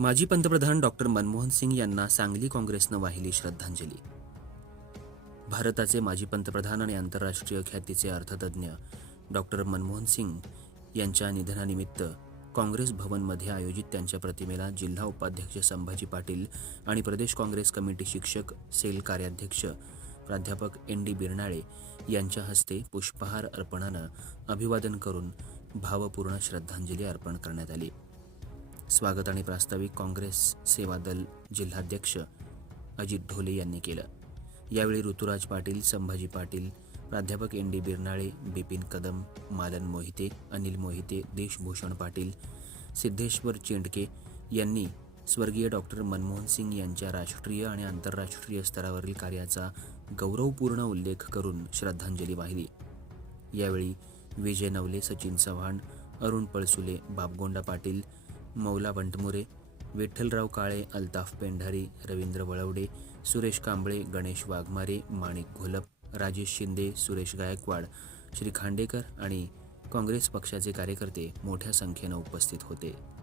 माजी पंतप्रधान डॉक्टर मनमोहन सिंग यांना सांगली काँग्रेसनं वाहिली श्रद्धांजली. भारताचे माजी पंतप्रधान आणि आंतरराष्ट्रीय ख्यातीचे अर्थतज्ज्ञ डॉक्टर मनमोहन सिंग यांच्या निधनानिमित्त काँग्रेस भवनमध्ये आयोजित त्यांच्या प्रतिमेला जिल्हा उपाध्यक्ष संभाजी पाटील आणि प्रदेश काँग्रेस कमिटी शिक्षक सेल कार्याध्यक्ष प्राध्यापक एन डी बिरनाळे यांच्या हस्ते पुष्पहार अर्पणानं अभिवादन करून भावपूर्ण श्रद्धांजली अर्पण करण्यात आली. स्वागत आणि प्रास्ताविक काँग्रेस सेवा दल जिल्हाध्यक्ष अजित ढोले यांनी केलं. यावेळी ऋतुराज पाटील संभाजी पाटील प्राध्यापक एन डी बिरनाळे बिपिन कदम मालन मोहिते अनिल मोहिते देशभूषण पाटील सिद्धेश्वर चेंडके यांनी स्वर्गीय डॉक्टर मनमोहन सिंग यांच्या राष्ट्रीय आणि आंतरराष्ट्रीय स्तरावरील कार्याचा गौरवपूर्ण उल्लेख करून श्रद्धांजली वाहिली. यावेळी विजय नवले सचिन चव्हाण अरुण पळसुले बापगोंडा पाटील मौला वंटमुरे विठ्ठलराव काळे अल्ताफ पेंढारी रवींद्र वळवडे सुरेश कांबळे गणेश वाघमारे माणिक घोलप राजेश शिंदे सुरेश गायकवाड श्री खांडेकर आणि काँग्रेस पक्षाचे कार्यकर्ते मोठ्या संख्येनं उपस्थित होते.